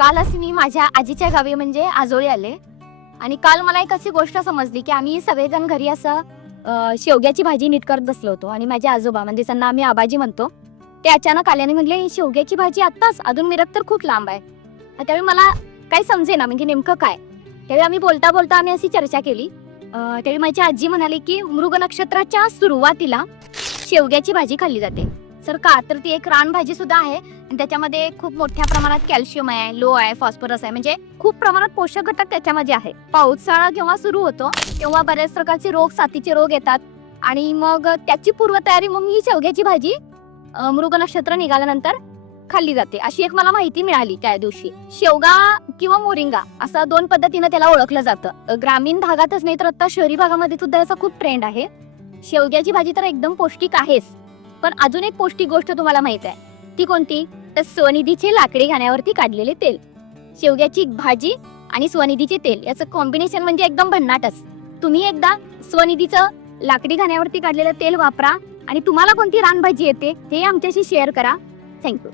काल मी माझ्या आजीच्या गावी म्हणजे आजोळी आले. आणि काल मला एक अशी गोष्ट समजली की आम्ही सगळेजण घरी असं शेवग्याची भाजी नीट करत बसलो होतो. आणि माझे आजोबा म्हणजे त्यांना आम्ही आबाजी म्हणतो ते अचानक आल्याने म्हणले शेवग्याची भाजी आत्ताच अजून मिरक तर खूप लांब आहे. आणि त्यावेळी मला काही समजेना म्हणजे नेमकं काय? त्यावेळी आम्ही बोलता बोलता आम्ही अशी चर्चा केली. त्यावेळी माझी आजी म्हणाली की मृग नक्षत्राच्या सुरुवातीला शेवग्याची भाजी खाल्ली जाते. सर का तर ती एक रानभाजी सुद्धा आहे. आणि त्याच्यामध्ये खूप मोठ्या प्रमाणात कॅल्शियम आहे लो आहे फॉस्फरस आहे. म्हणजे खूप प्रमाणात पोषक घटक त्याच्यामध्ये आहे. पावसाळा जेव्हा सुरू होतो तेव्हा बऱ्याच प्रकारचे रोग साथीचे रोग येतात. आणि मग त्याची पूर्वतयारी मग ही शेवग्याची भाजी मृग नक्षत्र निघाल्यानंतर खाल्ली जाते. अशी एक मला माहिती मिळाली त्या दिवशी. शेवगा किंवा मोरिंगा असं दोन पद्धतीनं त्याला ओळखलं जातं. ग्रामीण भागातच नाही तर आता शहरी भागामध्ये सुद्धा याचा खूप ट्रेंड आहे. शेवग्याची भाजी तर एकदम पौष्टिक आहेच. पण अजून एक पौष्टिक गोष्ट तुम्हाला माहीत आहे. ती कोणती? तर स्वनिधीचे लाकडी घाण्यावरती काढलेले तेल. शेवग्याची भाजी आणि स्वनिधीचे तेल याचं कॉम्बिनेशन म्हणजे एकदम भन्नाटच. तुम्ही एकदा स्वनिधीचं लाकडी घाण्यावरती काढलेलं तेल वापरा आणि तुम्हाला कोणती रानभाजी येते हे आमच्याशी शेअर करा. थँक्यू